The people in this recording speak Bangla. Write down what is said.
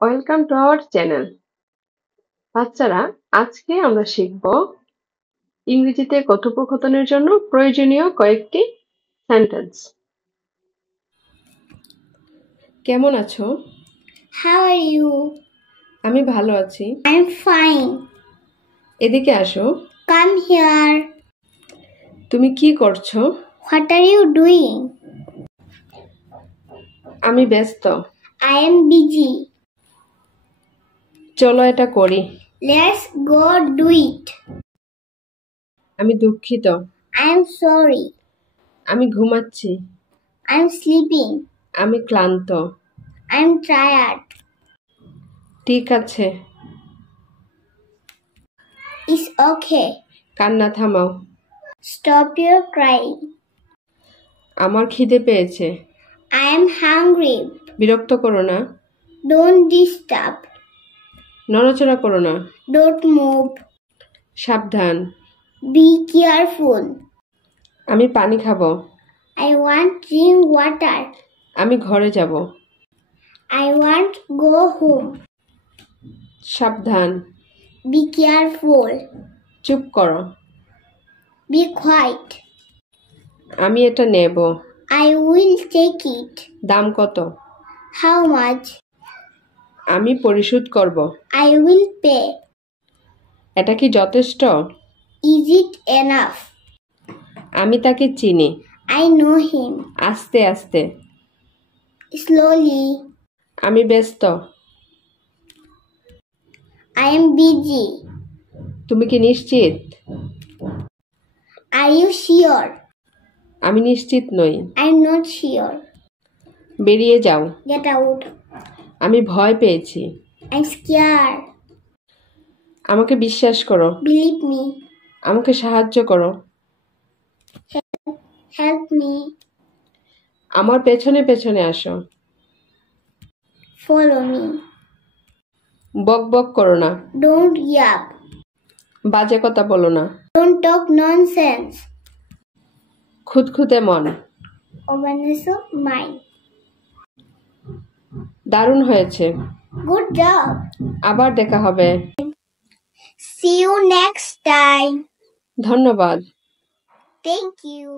Welcome to our channel. বাচ্চারা, আজকে আমরা শিখব ইংরেজিতে কথোপকথনের জন্য প্রয়োজনীয় কয়েকটি সেন্টেন্স। কেমন আছো? How are you? আমি ভালো আছি। I'm fine. এদিকে আসো। Come here. তুমি কি করছো? What are you doing? আমি ব্যস্ত। I am busy. চলো এটা করি। Let's go do it. আমি দুঃখিত। I am sorry. আমি ঘুমাচ্ছি। I'm sleeping. আমি ক্লান্ত। I'm tired. ঠিক আছে। It's okay. কান্না থামাও। Stop your crying. আমার খিদে পেয়েছে। I am hungry. বিরক্ত করো না। Don't disturb. নড়াচড়া করো না। Don't move. সাবধান। Be careful. আমি পানি খাবো। I want drink water. আমি ঘরে যাব। I want go home. সাবধান। Be careful. চুপ করো। Be quiet. আমি এটা নেব। I will take it. দাম কত? How much? আমি পরিশোধ করব। I will pay. এটা কি যথেষ্ট? Is it enough? আমি তাকে চিনি। I know him. আস্তে আস্তে। Slowly. আমি ব্যস্ত। I am busy. তুমি কি নিশ্চিত? Are you sure? আমি নিশ্চিত নই। I'm not sure. বেরিয়ে যাও। Get out. আমি ভয় পেয়েছি। I'm scared. আমাকে বিশ্বাস করো। Believe me. আমাকে সাহায্য করো। Help me. আমার পেছনে পেছনে আসো। Follow me. বক বক করো না। Don't yap. বাজে কথা বলো না। Don't talk nonsense. খুঁতখুঁতে মন। Openness of mind. দারুণ হয়েছে। Good job. আবার দেখা হবে। See you next time. ধন্যবাদ। Thank you.